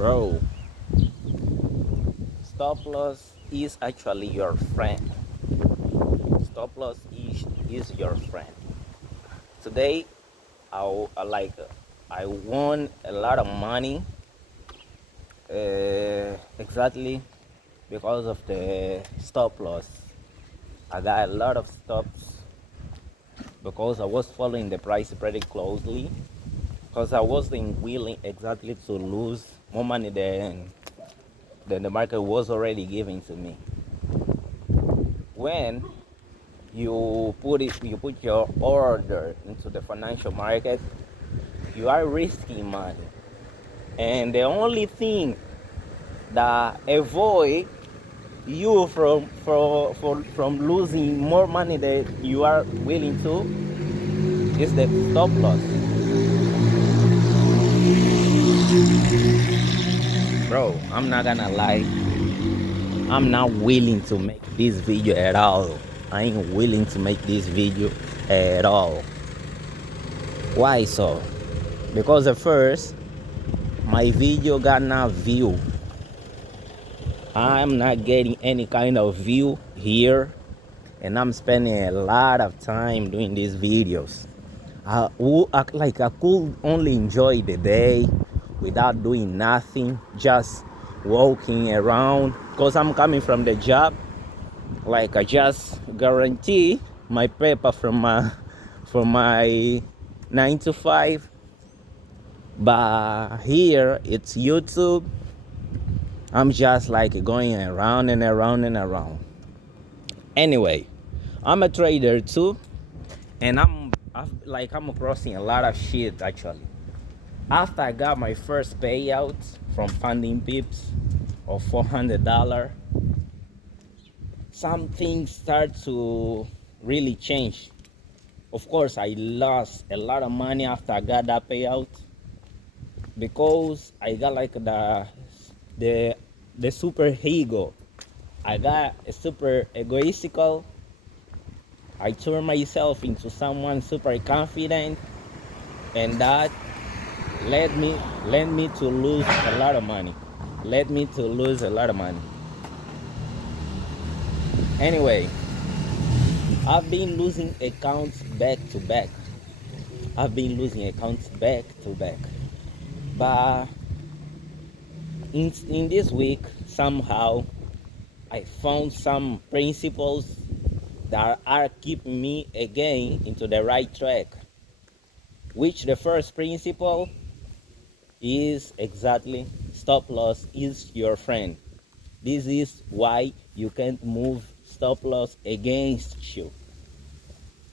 Bro, stop loss is actually your friend. Stop loss is your friend. Today, I won a lot of money exactly because of the stop loss. I got a lot of stops because I was following the price pretty closely because I wasn't willing exactly to lose more money than the market was already giving to me. When you put your order into the financial market, you are risking money, and the only thing that avoid you from losing more money than you are willing to is the stop loss. Bro, I'm not gonna lie, I'm not willing to make this video at all. I ain't willing to make this video at all. Why so? Because at first my video got no view. I'm not getting any kind of view here, and I'm spending a lot of time doing these videos. I could only enjoy the day without doing nothing, just walking around. Because I'm coming from the job, like I just guarantee my paper from my 9 to 5. But here it's YouTube. I'm just like going around and around and around. Anyway, I'm a trader too, and I'm crossing a lot of shit actually. After I got my first payout from funding pips of $400, some things start to really change. Of course, I lost a lot of money after I got that payout because I got like the the super ego. I got a super egoistical. I turned myself into someone super confident, and that led me to lose a lot of money. Led me to lose a lot of money. Anyway, I've been losing accounts back to back. I've been losing accounts back to back. But in this week, somehow, I found some principles that are keeping me again into the right track. Which the first principle is exactly stop loss is your friend. This is why you can't move stop loss against you.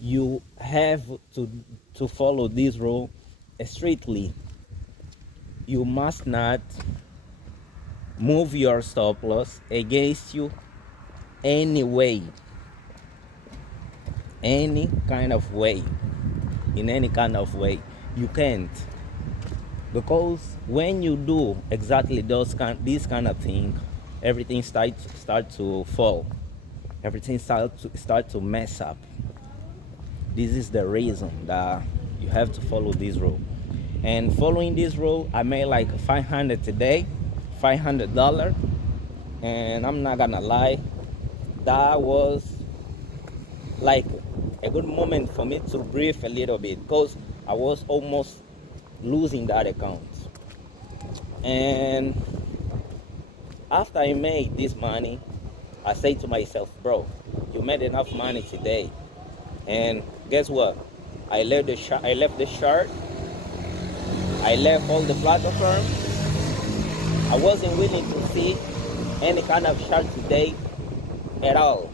You have to follow this rule strictly. You must not move your stop loss against you any way, any kind of way, in any kind of way. You can't, because when you do exactly this kind of thing, everything start to fall. Everything start to mess up. This is the reason that you have to follow this rule. And following this rule, I made like 500 today, $500, and I'm not gonna lie, that was like a good moment for me to breathe a little bit because I was almost losing that account. And after I made this money, I say to myself, bro, you made enough money today. And guess what? I left the chart. I left all the platform. I wasn't willing to see any kind of chart today at all.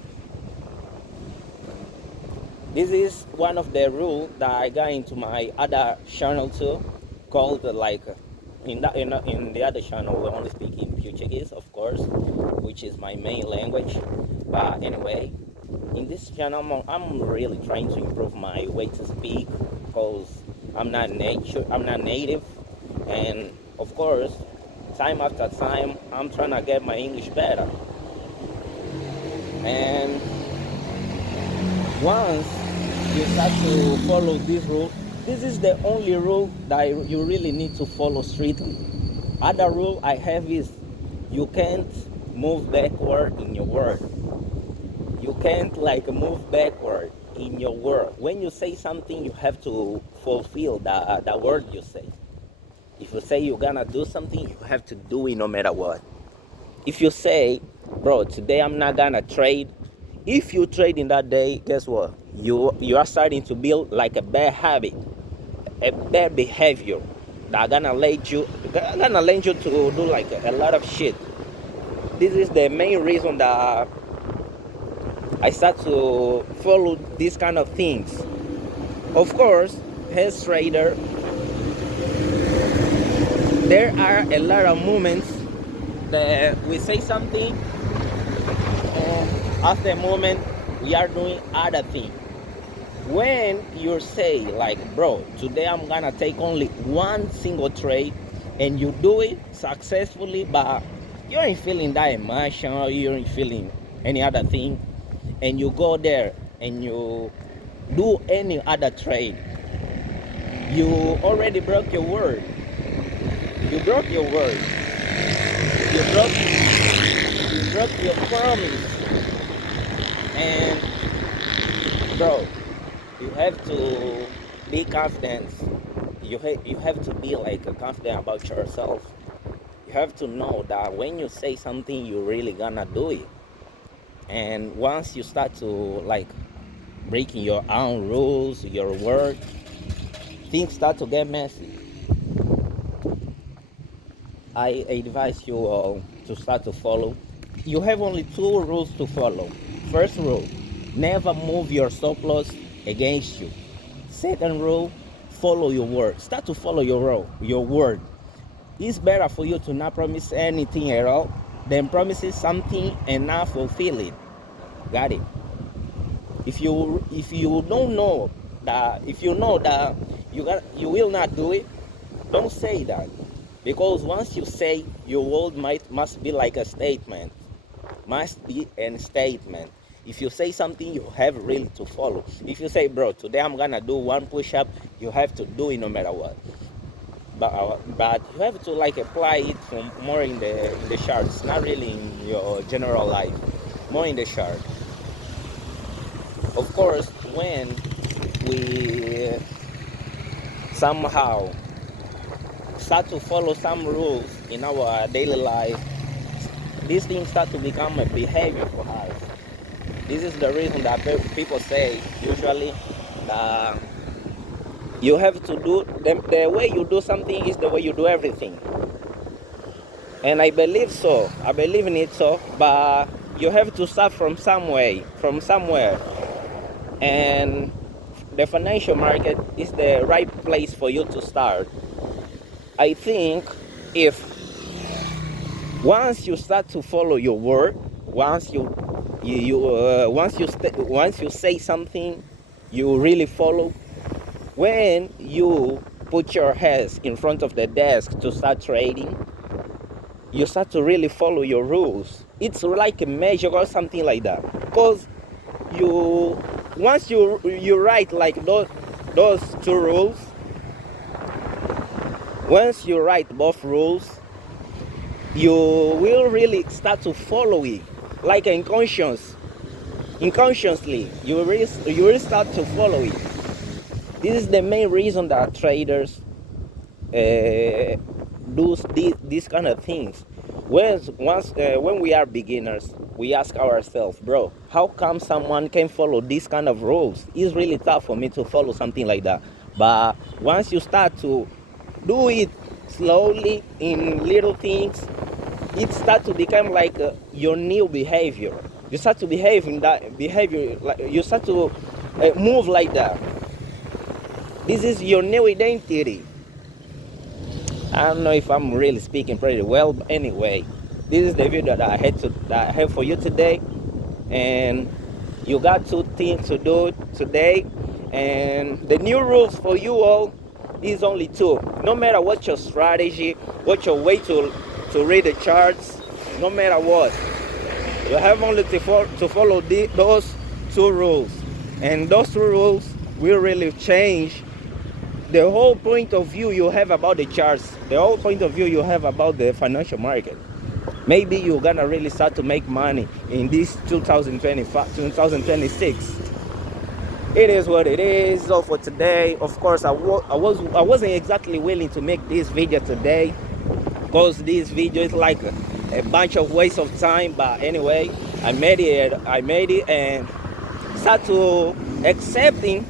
This is one of the rules that I got into my other channel too, called in the other channel we only speak in Portuguese, of course, which is my main language. But anyway, in this channel I'm really trying to improve my way to speak because I'm not native, and of course, time after time I'm trying to get my English better. And once you start to follow this rule, this is the only rule that you really need to follow strictly. Other rule I have is you can't move backward in your word. You can't like move backward in your word. When you say something, you have to fulfill the word you say. If you say you're gonna do something, you have to do it no matter what. If you say, bro, today I'm not gonna trade, if you trade in that day, guess what? You are starting to build like a bad habit, a bad behavior that gonna lead you to do like a lot of shit. This is the main reason that I start to follow these kind of things. Of course, as trader, there are a lot of moments that we say something, and after a moment, we are doing other things. When you say like, bro, today I'm gonna take only one single trade, and you do it successfully, but you ain't feeling that emotion, or you ain't feeling any other thing, and you go there and you do any other trade, you already broke your word. You broke your word. You broke your promise. And bro, you have to be confident. You have to be like confident about yourself. You have to know that when you say something, you're really gonna do it. And once you start to like breaking your own rules, your word, things start to get messy. I advise you all to start to follow. You have only two rules to follow. First rule, never move your stop loss against you. Second rule, follow your word. Start to follow your word. It's better for you to not promise anything at all than promising something and not fulfill it. Got it? If you don't know that, if you know that you will not do it, don't say that. Because once you say, your word must be like a statement. Must be a statement. If you say something, you have really to follow. If you say, bro, today I'm gonna do one push-up, you have to do it no matter what. But you have to like apply it from more in the charts, not really in your general life, more in the chart. Of course, when we somehow start to follow some rules in our daily life, these things start to become a behavior for us. This is the reason that people say usually that you have to do the way you do something is the way you do everything. And I believe so. I believe in it so, but you have to start from somewhere. And the financial market is the right place for you to start. I think if once you start to follow your word, once you say something, you really follow. When you put your hands in front of the desk to start trading, you start to really follow your rules. It's like a measure or something like that. Because once you write like those two rules, once you write both rules, you will really start to follow it, like unconsciously. You will start to follow it. This is the main reason that traders do these kind of things. When we are beginners, we ask ourselves, bro, how come someone can follow these kind of rules? It's really tough for me to follow something like that. But once you start to do it slowly in little things, it starts to become like your new behavior. You start to behave in that behavior, like you start to move like that. This is your new identity. I don't know if I'm really speaking pretty well, but anyway, this is the video that I have for you today, and you got two things to do today, and the new rules for you all is only two. No matter what your strategy, what your way to read the charts, no matter what, you have only to follow those two rules, and those two rules will really change the whole point of view you have about the charts, the whole point of view you have about the financial market. Maybe you're gonna really start to make money in this 2025, 2026. It is what it is. So for today, of course, I wasn't exactly willing to make this video today, because this video is like a bunch of waste of time. But anyway, I made it and start to accepting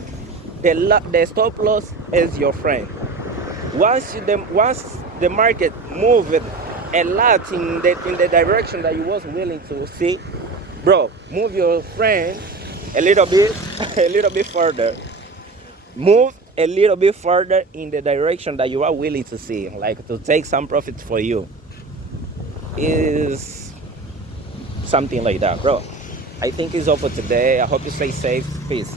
the stop loss as your friend. Once the market move a lot in the direction that you wasn't willing to see, bro, move your friend a little bit a little bit further. Move a little bit further in the direction that you are willing to see, like to take some profit for you. Is something like that, bro. I think it's all for today. I hope you stay safe. Peace.